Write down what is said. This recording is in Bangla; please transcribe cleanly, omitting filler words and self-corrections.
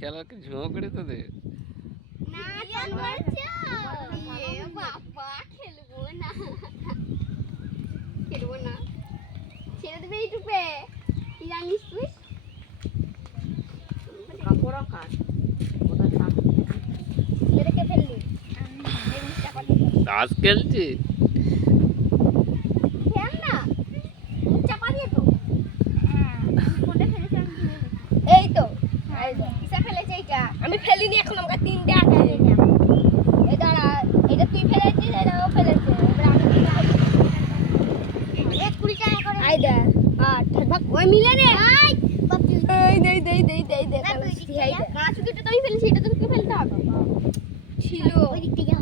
খেলার কি ঝুঁকো করে তোদের? না কেন বলছো? এ বাবা খেলবো না। খেলবো না। ছেড়ে দেবে ইউটিউবে। কি জানিস তুই? কাপড় কাট ওটা থাক ছেড়ে ফেললি। তাস খেলছি। ফেল না। চাপা দিয়ে তো। কোনটা ফেলেছ আমি ভুলে গেছি। এই তো। এই তো। কিসা ফেলেছে এটা? আমি ফেলিনি এখন আমাকে তিনটে আছে। এই দাঁড়া এটা তুই ফেলেছিস এটাও ফেলেছে। এবার আমি কি করব? 20 টাকা করে। I they. 8 ভাগ ওই মিলে নে। আই বাপি এই দে। কাঁচুকিটা তো আমি ফেলেছি এটা তো তুই ফেলতে হবে। ছিল ওই দিক থেকে